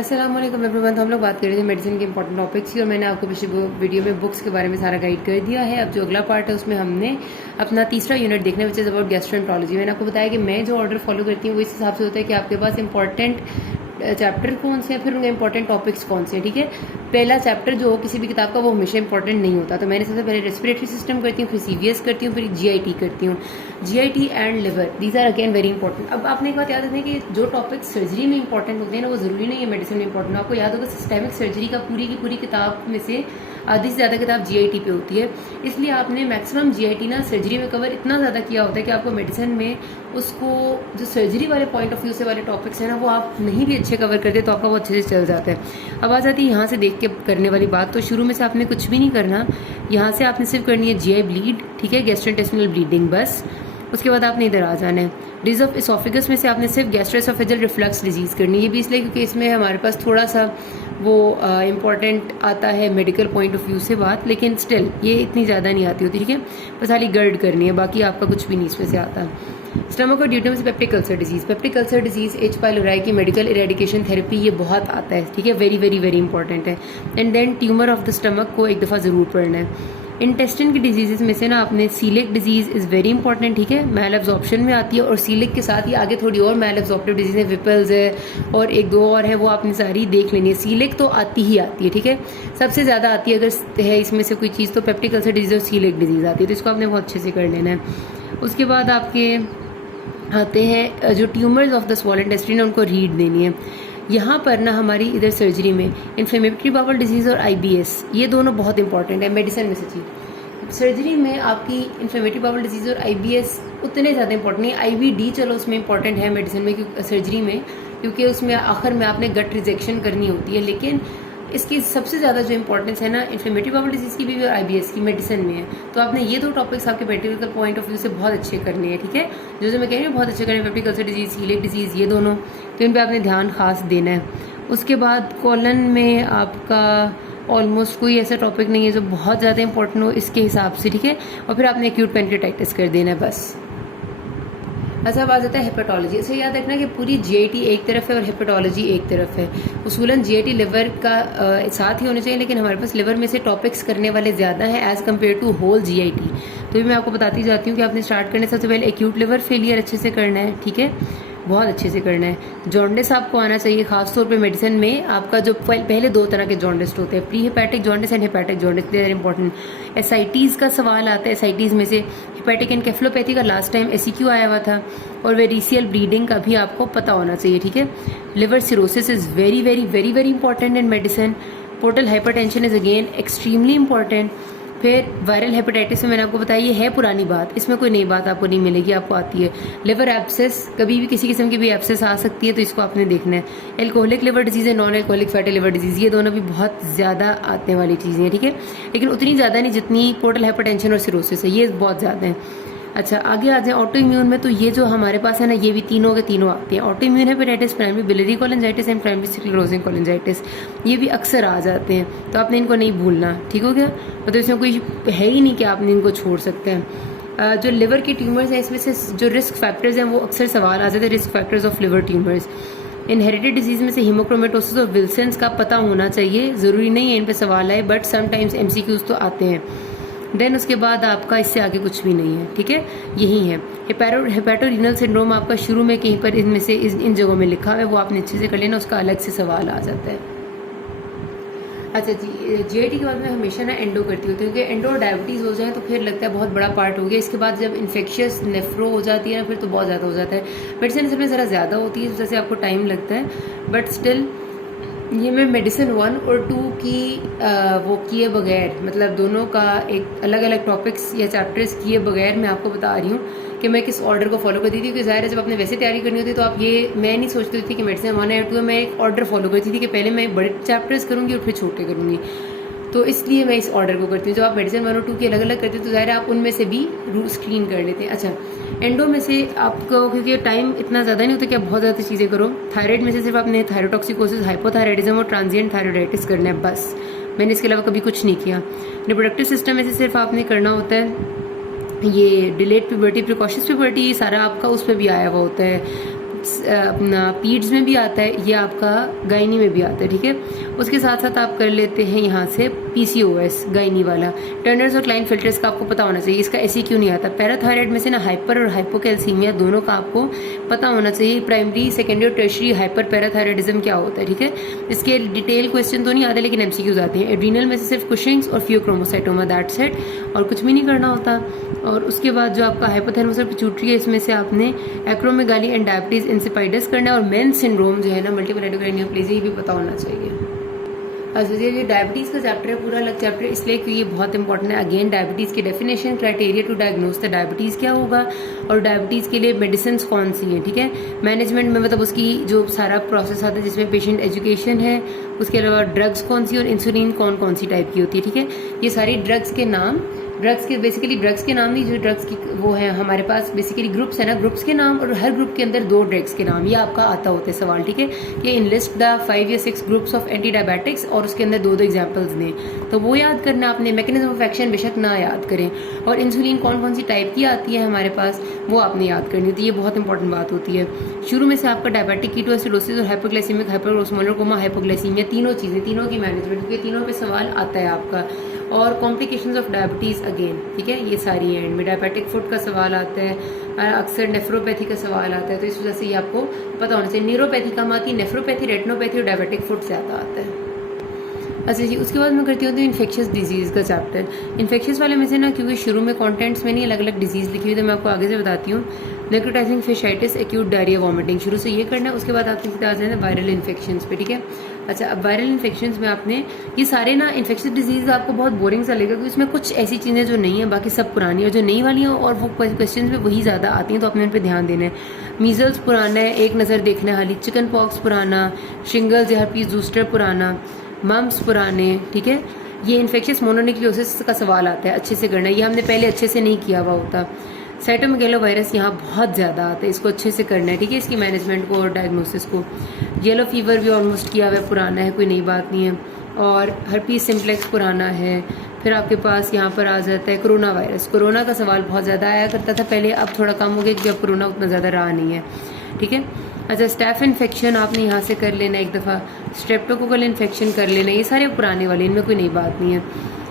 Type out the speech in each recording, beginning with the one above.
अस्सलाम वालेकुम एवरीवन। तो हम लोग बात कर रहे थे मेडिसिन के इंपॉर्टेंट टॉपिक्स की और मैंने आपको पिछले वीडियो में बुक्स के बारे में सारा गाइड कर दिया है। अब जो अगला पार्ट है उसमें हमने अपना तीसरा यूनिट देखना है, विच इज़ अबाउट गैस्ट्रोएंटरोलॉजी। मैंने आपको बताया कि मैं जो ऑर्डर फॉलो करती हूँ वो इस हिसाब से होता है कि आपके पास इंपॉर्टेंट चैप्टर कौन से हैं, फिर उनके इंपॉर्टेंट टॉपिक्स कौन से हैं। ठीक है, पहला चैप्टर जो हो किसी भी किताब का वो हमेशा इंपॉर्टेंट नहीं होता। तो मैंने सबसे पहले रेस्पिरेटरी सिस्टम करती हूँ, फिर सीवीएस करती हूँ, फिर जीआईटी करती हूँ। GIT and liver, these are again very important. अब आपने एक बात याद रखना कि जो टॉपिक सर्जरी में इंपॉर्टेंट होते हैं ना वो जरूरी नहीं है मेडिसिन में इंपॉर्टेंट। आपको याद होगा सिस्टेमिक सर्जरी का पूरी की पूरी किताब में से आधी से ज़्यादा किताब जीआईटी पे होती है, इसलिए आपने मैक्सिमम जीआईटी ना सर्जरी में कवर इतना ज़्यादा किया होता है कि आपको मेडिसिन में उसको जो सर्जरी वाले पॉइंट ऑफ व्यू से वाले टॉपिक्स हैं ना वो आप नहीं भी अच्छे कवर करते तो आपका वो अच्छे से चल जाता है। अब आ जाती है यहाँ से देख के करने वाली बात। तो शुरू में से आपने कुछ भी नहीं करना, यहाँ से आपने सिर्फ करनी है जीआई ब्लीड, ठीक है, गैस्ट्रोइंटेस्टिनल ब्लीडिंग बस। उसके बाद आपने इधर आ जाना है। डिजीज ऑफ इसोफेगस में से आपने सिर्फ गैस्ट्रोएसोफेजियल रिफ्लक्स डिजीज करनी है। ये भी इसलिए क्योंकि इसमें हमारे पास थोड़ा सा वो इम्पॉर्टेंट आता है मेडिकल पॉइंट ऑफ व्यू से बात, लेकिन स्टिल ये इतनी ज़्यादा नहीं आती होती। ठीक है, बस खाली गर्ड करनी है, बाकी आपका कुछ भी नहीं इसमें से आता। स्टमक और ड्यूटम से peptic ulcer disease, peptic ulcer disease H pylori की मेडिकल इरेडिकेशन थेरेपी ये बहुत आता है। ठीक है, वेरी वेरी वेरी इंपॉर्टेंट है। And then tumour of the stomach को एक दफ़ा ज़रूर पढ़ना है। इंटेस्टिन की डिजीजेस में से ना आपने coeliac disease is very important, ठीक है, मैल एब्जॉर्प्शन में आती है। और सीलिक के साथ ही आगे थोड़ी और मैल एब्जॉर्प्टिव डिजीज है, विपल्स है और एक दो और है, वो आपने सारी देख लेनी है। सीलिक तो आती ही आती है, ठीक है, सबसे ज़्यादा आती है अगर है इसमें से कोई चीज़ तो पेप्टिक अल्सर डिजीज और सीलिक डिजीज आती है, तो इसको आपने बहुत अच्छे से कर लेना है। उसके बाद आपके आते हैं जो tumours of the small intestine है उनको रीड देनी है। यहाँ पर ना हमारी इधर सर्जरी में इन्फ्लेमेटरी बाउल डिजीज़ और आईबीएस ये दोनों बहुत इंपॉर्टेंट है मेडिसिन में से चीज़। सर्जरी में आपकी इन्फ्लेमेटरी बाउल डिजीज़ और आईबीएस उतने ज़्यादा इंपॉर्टेंट नहीं है। आईबीडी चलो उसमें इंपॉर्टेंट है मेडिसिन में, सर्जरी में, क्योंकि उसमें आखिर में आपने गट रिजेक्शन करनी होती है। लेकिन इसकी सबसे ज़्यादा जो इंपॉर्टेंस है ना इन्फ्लेमेटरी बाउल डिजीज़ की भी और आईबीएस की मेडिसिन में है। तो आपने ये दो टॉपिक्स आपके मेडिकल पॉइंट ऑफ व्यू से बहुत अच्छे करने हैं। ठीक है, जो मैं कह रही हूँ बहुत अच्छे करने, peptic ulcer disease, coeliac disease, ये दोनों, तो इन पर आपने ध्यान खास देना है। उसके बाद कॉलन में आपका ऑलमोस्ट कोई ऐसा टॉपिक नहीं है जो बहुत ज़्यादा इंपॉर्टेंट हो इसके हिसाब से, ठीक है। और फिर आपने एक्यूट पेनक्रेटाइटिस कर देना है बस। अच्छा, अब आ जाता है हेपेटोलॉजी। इसे याद रखना कि पूरी जीआईटी एक तरफ है और हेपेटोलॉजी एक तरफ है। उसूलन जीआईटी लिवर का साथ ही होने चाहिए, लेकिन हमारे पास लिवर में से टॉपिक्स करने वाले ज़्यादा हैं as compare to whole GIT. तो भी मैं आपको बताती जाती हूँ कि आपने स्टार्ट करने से सबसे पहले एक्यूट लिवर फेलियर अच्छे से करना है, ठीक है, बहुत अच्छे से करना है। जॉन्डिस आपको आना चाहिए, खासतौर पे मेडिसिन में आपका जो पहले दो तरह के जॉन्डिस होते हैं, pre hepatic jaundice and hepatic jaundice, they are important. Ascites का सवाल आता है, एसाइटीज़ में से हेपेटिक एनकेफेलोपैथी का लास्ट टाइम एसईक्यू आया हुआ था, और वेरिसियल ब्लीडिंग का भी आपको पता होना चाहिए, ठीक है। Liver cirrhosis is very very very very important in medicine. Portal hypertension is again extremely important. फिर वायरल हेपेटाइटिस में मैंने आपको बताया ये है पुरानी बात, इसमें कोई नई बात आपको नहीं मिलेगी, आपको आती है। लिवर एब्सेस, कभी भी किसी किस्म की भी एब्सेस आ सकती है, तो इसको आपने देखना है। एल्कोहलिक लिवर डिजीज़ है, non alcoholic fatty liver disease, ये दोनों भी बहुत ज़्यादा आने वाली चीज़ें हैं, ठीक है, लेकिन उतनी ज़्यादा नहीं जितनी पोर्टल हाइपरटेंशन और सिरोसिस है, ये बहुत ज़्यादा है। अच्छा, आगे आ जाए ऑटो इम्यून में, तो ये जो हमारे पास है ना ये भी तीनों के तीनों आते हैं। Auto immune hepatitis, primary biliary cholangitis and primary sclerosing cholangitis, ये भी अक्सर आ जाते हैं, तो आपने इनको नहीं भूलना, ठीक हो गया। मतलब इसमें कोई है ही नहीं कि आपने इनको छोड़ सकते हैं। जो लिवर की ट्यूमर्स हैं इसमें से जो रिस्क फैक्टर्स हैं वो अक्सर सवाल आ जाते हैं, risk factors of liver tumours. Inherited disease में से हीमोक्रोमेटोसिस और विल्सन्स का पता होना चाहिए, ज़रूरी नहीं है इन पे सवाल आए, बट समटाइम्स एमसीक्यूज तो आते हैं। देन उसके बाद आपका इससे आगे कुछ भी नहीं है, ठीक है, यही है। हेपेटोरीनल सिंड्रोम आपका शुरू में कहीं पर इनमें से इन जगहों में लिखा हुआ है, वो आपने अच्छे से कर लेना, उसका अलग से सवाल आ जाता है। अच्छा जी, जीआईटी के बाद मैं हमेशा ना एंडो करती हूँ, क्योंकि एंडो डायबिटीज़ हो जाए तो फिर लगता है बहुत बड़ा पार्ट हो गया। इसके बाद जब इन्फेक्शियस नेफ्रो हो जाती है ना फिर तो बहुत ज़्यादा हो जाता है। मेडिसिन इसमें ज़रा ज़्यादा होती है, जैसे आपको टाइम लगता है, बट स्टिल ये मैं मेडिसिन 1 और 2 की वो किए बगैर, मतलब दोनों का एक अलग अलग टॉपिक्स या चैप्टर्स किए बगैर मैं आपको बता रही हूँ कि मैं किस ऑर्डर को फॉलो करती थी। क्योंकि ज़ाहिर है जब आपने वैसे तैयारी करनी होती है तो आप ये मैं नहीं सोचती थी कि मेडिसिन 1 या 2, मैं एक ऑर्डर फॉलो करती थी कि पहले मैं बड़े चैप्टर्स करूँगी और फिर छोटे करूँगी, तो इसलिए मैं इस ऑर्डर को करती हूँ। जब आप मेडिसिन 1 और 2 की अलग अलग करते हो तो ज़ाहिर है आप उनमें से भी स्क्रीन कर लेते हैं। अच्छा, एंडो में से आपको क्योंकि टाइम इतना ज़्यादा नहीं होता कि आप बहुत ज़्यादा चीज़ें करो, थायराइड में से सिर्फ आपने थायरोटॉक्सिकोसिस, हाइपोथायराइडिज्म और ट्रांजिएंट थायराइडाइटिस करना है बस। मैंने इसके अलावा कभी कुछ नहीं किया। रिप्रोडक्टिव सिस्टम में से सिर्फ आपने करना होता है ये डिलेड प्यूबर्टी, प्रिकॉशंस प्यूबर्टी, सारा आपका उसमें भी आया हुआ होता है। अपना पीड्स में भी आता है, ये आपका गायनी में भी आता है, ठीक है। उसके साथ साथ आप कर लेते हैं यहाँ से PCOS गायनी वाला। टर्नर्स और क्लाइन फिल्टर्स का आपको पता होना चाहिए, इसका ऐसे क्यों नहीं आता। पैराथायराइड में से ना हाइपर और हाइपोकैल्सीमिया दोनों का आपको पता होना चाहिए। प्राइमरी, सेकेंडरी और टर्शरी हाइपर पैराथायराइडिज्म क्या होता है, ठीक है। इसके डिटेल क्वेश्चन तो नहीं आते, लेकिन MCQs आते हैं। एड्रीनल में से सिर्फ कुशिंग्स और फियोक्रोमोसाइटोमा, दैट्स इट, और कुछ भी नहीं करना होता। और उसके बाद जो आपका हाइपोथैलेमस और पिट्यूटरी है, इसमें से आपने एक्रोमेगाली एंड डायबिटीज इंसिपाइडस करना है। और मेन सिंड्रोम जो है ना, मल्टीपल एंडोक्राइन न्यूप्लेजिया, ये भी पता होना चाहिए। अच्छा, ये डायबिटीज़ का चैप्टर है, पूरा अलग चैप्टर है, इसलिए कि ये बहुत इंपॉर्टेंट है। अगेन डायबिटीज़ की definition, criteria to diagnose the diabetes क्या होगा, और डायबिटीज़ के लिए मेडिसिन कौन सी हैं, ठीक है। मैनेजमेंट में मतलब उसकी जो सारा प्रोसेस आता है, जिसमें पेशेंट एजुकेशन है, उसके अलावा ड्रग्स कौन सी और इंसुलिन कौन कौन सी टाइप की होती है, ठीक है। ये सारी ड्रग्स के नाम, बेसिकली ड्रग्स के नाम नहीं, जो ड्रग्स की वो है हमारे पास बेसिकली ग्रुप्स है ना, ग्रुप्स के नाम, और हर ग्रुप के अंदर 2 ड्रग्स के नाम, ये आपका आता होता है सवाल, ठीक है। कि इनलिस्ट द 5 या 6 ग्रुप्स ऑफ एंटी डायबिटिक्स, और उसके अंदर 2 एग्जाम्पल्स दें, तो वो याद करना आपने। मैकेनिज्म ऑफ एक्शन बेशक ना याद करें, और इंसुलिन कौन कौन सी टाइप की आती है हमारे पास, वो आपने याद करनी होती है। ये बहुत इंपॉर्टेंट बात होती है। शुरू में से आपका डायबिटिक कीटोएसिडोसिस और हाइपोग्लाइसीमिक हाइपरओस्मोलर कोमा हाइपोग्लाइसीमिया, तीनों चीज़ें, तीनों की मैनेजमेंट, क्योंकि तीनों पे सवाल आता है आपका। और कॉम्प्लिकेशंस ऑफ डायबिटीज़ अगेन, ठीक है, ये सारी एंड में। डायबिटिक फुट का सवाल आता है, अक्सर नेफ्रोपैथी का सवाल आता है, तो इस वजह से ये आपको पता होना चाहिए। न्यूरोपैथी कम आती है, नेफ्रोपैथी, रेटिनोपैथी और डायबिटिक फुट से आता है। अच्छा जी, उसके बाद मैं करती हूँ इन्फेक्शियस डिजीज़ का चैप्टर। इन्फेक्शियस वाले में से ना, क्योंकि शुरू में कॉन्टेंट्स में नहीं अलग अलग डिजीज़ लिखी हुई, तो मैं आपको आगे से बताती हूँ। नेक्रोटाइजिंग फिशाइटिस, एक्यूट डायरिया, वॉमिटिंग, शुरू से ये करना है। उसके बाद आपके सीधे आ जाए वायरल इन्फेक्शंस पे, ठीक है। अच्छा, अब वायरल इन्फेक्शंस में आपने ये सारे ना इन्फेक्शियस डिजीज़ आपको बहुत बोरिंग सा लगेगा, क्योंकि इसमें कुछ ऐसी चीज़ें जो नहीं है, बाकी सब पुरानी, और जो नई वाली हैं और वो क्वेश्चन में वही ज़्यादा आती हैं, तो अपने उन पर ध्यान देना है। मीजल्स पुराना है, एक नज़र देखने वाली। चिकन पॉक्स पुराना, शिंगल्स या हर्पीस जूस्टर पुराना, मम्स पुराने, ठीक है। ये इन्फेक्शियस मोनोन्यूक्लियोसिस का सवाल आता है, अच्छे से करना है, ये हमने पहले अच्छे से नहीं किया हुआ होता। साइटोमेगेलोवायरस यहाँ बहुत ज़्यादा आता है, इसको अच्छे से करना है, ठीक है, इसकी मैनेजमेंट को और डायग्नोसिस को। येलो फीवर भी ऑलमोस्ट किया हुआ है, पुराना है, कोई नई बात नहीं है। और हर्पीस सिम्प्लेक्स पुराना है। फिर आपके पास यहाँ पर आ जाता है कोरोना वायरस। कोरोना का सवाल बहुत ज़्यादा आया करता था पहले, अब थोड़ा कम हो गया, क्योंकि अब कोरोना उतना ज़्यादा रहा नहीं है, ठीक है। अच्छा, स्टैफ इन्फेक्शन आपने यहाँ से कर लेना एक दफ़ा, स्ट्रेप्टोकोकल इन्फेक्शन कर लेना, ये सारे पुराने वाले, इनमें कोई नई बात नहीं है।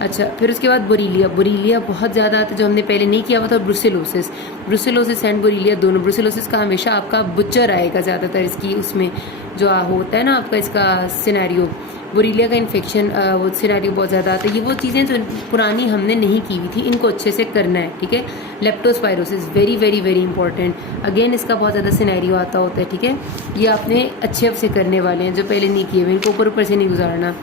अच्छा, फिर उसके बाद बोरीलिया बहुत ज़्यादा आता है, जो हमने पहले नहीं किया हुआ था। ब्रुसेलोसिस एंड बोरीलिया दोनों। ब्रुसेलोसिस का हमेशा आपका बुच्चर आएगा ज़्यादातर, इसकी उसमें जो होता है ना आपका इसका सिनेरियो। बोरीलिया का इन्फेक्शन वो सिनेरियो बहुत ज़्यादा आता है। ये वो चीज़ें जो पुरानी हमने नहीं की हुई थी, इनको अच्छे से करना है, ठीक है। Leptospirosis very very very important, again इसका बहुत ज़्यादा सिनेरियो आता होता है, ठीक है। ये आपने अच्छे से करने वाले हैं, जो पहले नहीं किए हुए, इनको ऊपर से नहीं गुजारना।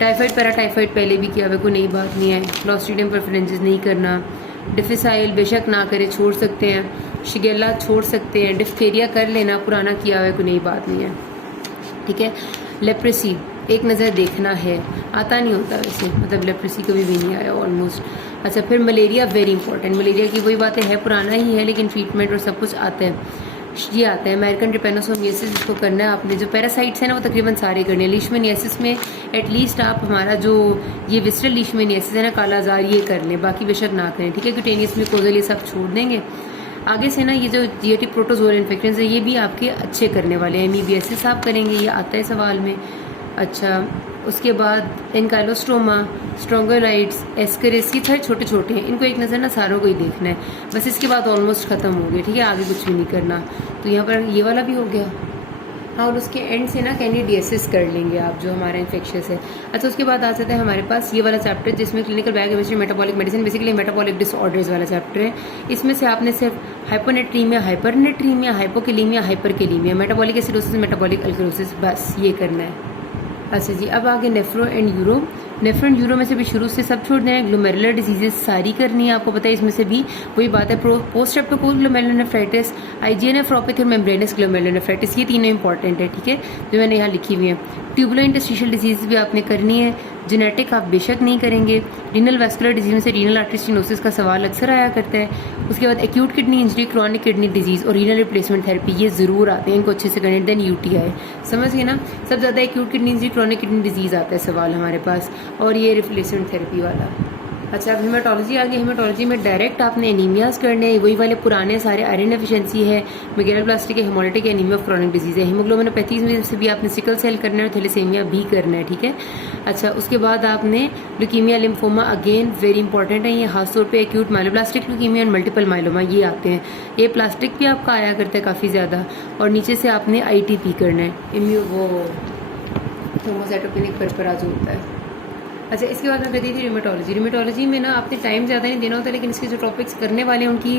टाइफाइड पैराटाइफाइड पहले भी किया हुआ, कोई नई बात नहीं है। क्लॉस्ट्रीडियम प्रेफरेंसेस नहीं करना। डिफिसाइल बेशक ना करे, छोड़ सकते हैं। शिगेला छोड़ सकते हैं। डिफ्थेरिया कर लेना, पुराना किया हुआ है, कोई नई बात नहीं है, ठीक है। लेप्रेसी एक नज़र देखना है, आता नहीं होता वैसे, मतलब लेप्रेसी कभी भी नहीं आया ऑलमोस्ट। अच्छा, फिर मलेरिया वेरी इंपॉर्टेंट। मलेरिया की वही बातें है, पुराना ही है, लेकिन ट्रीटमेंट और सब कुछ आता है। ये आता है अमेरिकन ट्रिपेनोसोमियासिस, जिसको करना है आपने। जो पैरासाइट्स हैं ना, वो तकरीबन सारे करने हैं। लीशमैनियासिस में एटलीस्ट आप हमारा जो ये विस्टरल लीशमैनियासिस है ना, काला जार, ये कर लें, बाकी बेशक ना करें, ठीक है। क्यूटेनियस म्यूकोजल ये सब छोड़ देंगे। आगे से ना ये जो जीएटी प्रोटोजोअल इन्फेक्शन है, ये भी आपके अच्छे करने वाले हैं। एमीबियासिस आप करेंगे, ये आता है सवाल में। अच्छा, उसके बाद एनकाइलोस्टोमा, स्ट्रोंगोलाइट्स, एस्करिस, ये सारे छोटे छोटे हैं, इनको एक नज़र ना सारों को ही देखना है बस। इसके बाद ऑलमोस्ट ख़त्म हो गया, ठीक है, आगे कुछ भी नहीं करना। तो यहाँ पर ये वाला भी हो गया। हाँ, और उसके एंड से ना कैंडिडियासिस कर लेंगे आप, जो हमारा इन्फेक्शियस है। अच्छा, उसके बाद आ जाता है हमारे पास ये वाला चैप्टर, जिसमें clinical biochemistry metabolic medicine, basically metabolic disorders वाला चैप्टर है। इसमें से आपने सिर्फ hyponatraemia, hypernatraemia, hypokalaemia, hyperkalaemia, metabolic acidosis, metabolic alkalosis, बस ये करना है। अच्छा जी, अब आगे nephro and uro. Nephro and uro में से भी शुरू से सब छोड़ देना है। ग्लोमेरुलर डिजीजेस सारी करनी है, आपको पता है, इसमें से भी वही बात है। पोस्ट स्ट्रेप्टोकोकल ग्लोमेरुलोनेफ्राइटिस, आईजीएनएफ्रोपैथी और मेम्ब्रेनस ग्लोमेरुलोनेफ्राइटिस, ये तीनों इंपॉर्टेंट है, ठीक है, जो मैंने यहाँ लिखी हुई है। ट्यूबुलर इंटरस्टिशियल डिजीज भी आपने करनी है। जेनेटिक आप बेशक नहीं करेंगे। रीनल वैस्कुलर डिजीज में से रीनल आर्टरी स्टेनोसिस का सवाल अक्सर आया करता है। उसके बाद acute kidney injury, chronic kidney disease और रीनल रिप्लेसमेंट थेरेपी, ये ज़रूर आते हैं, इनको अच्छे से करने। देन यूटीआई, समझ गए ना, सब ज़्यादा acute kidney injury, chronic kidney disease आता है सवाल हमारे पास, और ये रिप्लेसमेंट थेरेपी वाला। अच्छा, अब हेमाटोलॉजी आ गई। हेमाटोलॉजी में डायरेक्ट आपने एनीमियाज करने हैं, वही वाले पुराने सारे आयरन एफिशिएंसी है, मेगलोब्लास्टिक है, हेमोलिटिक एनीमिया, क्रोनिक डिजीज है। हीमोग्लोबिनोपैथीज में से भी आपने सिकल सेल करना है और थैलेसीमिया भी करना है, ठीक है। अच्छा, उसके बाद आपने leukaemia, lymphoma, again very important है ये, खासतौर पर acute myeloblastic leukaemia and multiple myeloma ये आते हैं। ये प्लास्टिक भी आपका आया करता है काफ़ी ज़्यादा। और नीचे से आपने ITP करना है, वो थ्रोम्बोसाइटोपेनिक परपरा जो होता है। अच्छा, इसके बाद मैं कहती थी रिमेटोलॉजी। रिमेटोलॉजी में ना आपने टाइम ज़्यादा नहीं देना होता, लेकिन इसके जो टॉपिक्स करने वाले हैं उनकी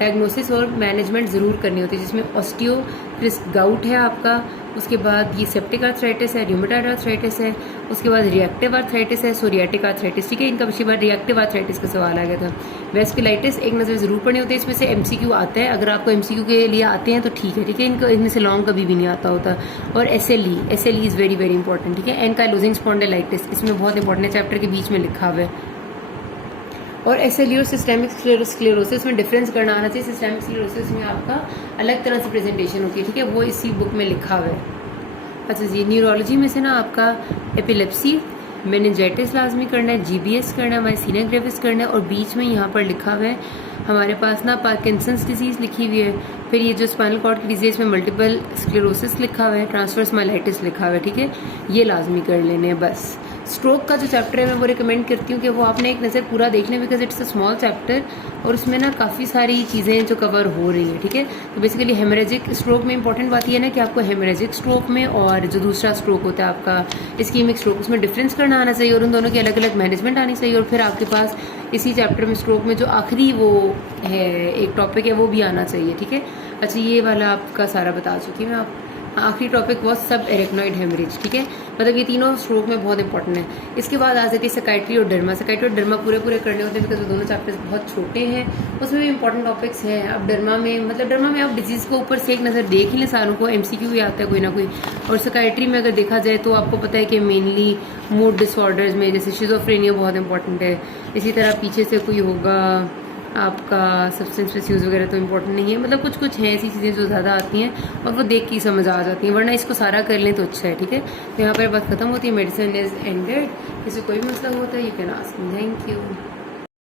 डायग्नोसिस और मैनेजमेंट ज़रूर करनी होती है, जिसमें ऑस्टियोक्रिस्ट गाउट है आपका, उसके बाद ये सेप्टिक आर्थराइटिस है, र्यूमेटॉइड आर्थराइटिस है, उसके बाद रिएक्टिव आर्थराइटिस है, सोरियाटिक आर्थराइटिस, ठीक है। इनका पिछली बार रिएक्टिव आर्थराइटिस का सवाल आ गया था। वेस्कुलाइटिस एक नज़र ज़रूर पड़नी होती है, इसमें से MCQ आता है, अगर आपको MCQ के लिए आते हैं तो ठीक है, ठीक है। इनमें से लॉन्ग कभी भी नहीं आता होता। और SLE is very very important, ठीक है। एंकाइलोजिंग स्पॉन्डिलाइटिस इसमें बहुत इंपॉर्टेंट है, चैप्टर के बीच में लिखा हुआ है। और SLE और सिस्टेमिक स्क्लेरोसिस में डिफरेंस करना आना चाहिए। सिस्टेमिक स्क्लेरोसिस में आपका अलग तरह से प्रेजेंटेशन होती है, ठीक है, वो इसी बुक में लिखा हुआ है। अच्छा जी, न्यूरोलॉजी में से ना आपका एपिलेप्सी, मेनिंजाइटिस लाजमी करना है, GBS करना है, माइसीनिया ग्रेविस करना है, और बीच में यहाँ पर लिखा हुआ है हमारे पास ना पार्किंसंस डिजीज़ लिखी हुई है। फिर ये जो स्पाइनल कॉर्ड की डिजीज़ में मल्टीपल स्क्लेरोसिस लिखा हुआ है, ट्रांसवर्स माइलाइटिस लिखा हुआ है, ठीक है। ये लाजमी कर लेने हैं बस। स्ट्रोक का जो चैप्टर है मैं वो रिकमेंड करती हूँ कि वो आपने एक नज़र पूरा देख लें, because it's a small chapter और उसमें ना काफ़ी सारी चीज़ें जो कवर हो रही हैं, ठीक है। तो बेसिकली हेमरेजिक स्ट्रोक में इंपॉर्टेंट बात ये है ना कि आपको हेमरेजिक स्ट्रोक में और जो दूसरा स्ट्रोक होता है आपका इस्कीमिक स्ट्रोक, उसमें डिफरेंस करना आना चाहिए और उन दोनों की अलग अलग मैनेजमेंट आनी चाहिए। और फिर आपके पास इसी चैप्टर में स्ट्रोक में जो आखिरी वो है एक टॉपिक है वो भी आना चाहिए, ठीक है। अच्छा, ये वाला आपका सारा बता चुकी मैं। आप आखिरी टॉपिक वो सब एरेक्नॉइड हेमरेज, ठीक है। मतलब ये तीनों स्ट्रोक में बहुत इंपॉर्टेंट है। इसके बाद आ जाती है साइकाइट्री और डर्मा। साइकाइट्री और डर्मा पूरे करने होते हैं, बिकॉज वो दोनों चैप्टर्स बहुत छोटे हैं, उसमें भी इंपॉर्टेंट टॉपिक्स हैं। अब डर्मा में आप डिजीज़ को ऊपर से एक नज़र देख ही लें, सारों को MCQ भी आता है कोई ना कोई। और साइकाइट्री में अगर देखा जाए तो आपको पता है कि मेनली मूड डिसऑर्डर्स में जैसे शिज़ोफ्रेनिया बहुत इंपॉर्टेंट है। इसी तरह पीछे से कोई होगा आपका सब्सटेंस मिसयूज़ वगैरह तो इम्पोर्टेंट नहीं है। मतलब कुछ हैं ऐसी चीज़ें जो ज़्यादा आती हैं और वो देख के ही समझ आ जाती हैं, वरना इसको सारा कर लें तो अच्छा है, ठीक है। तो यहाँ पर बात खत्म होती है। Medicine is ended. किसी कोई भी मसला होता है you can ask me. Thank you.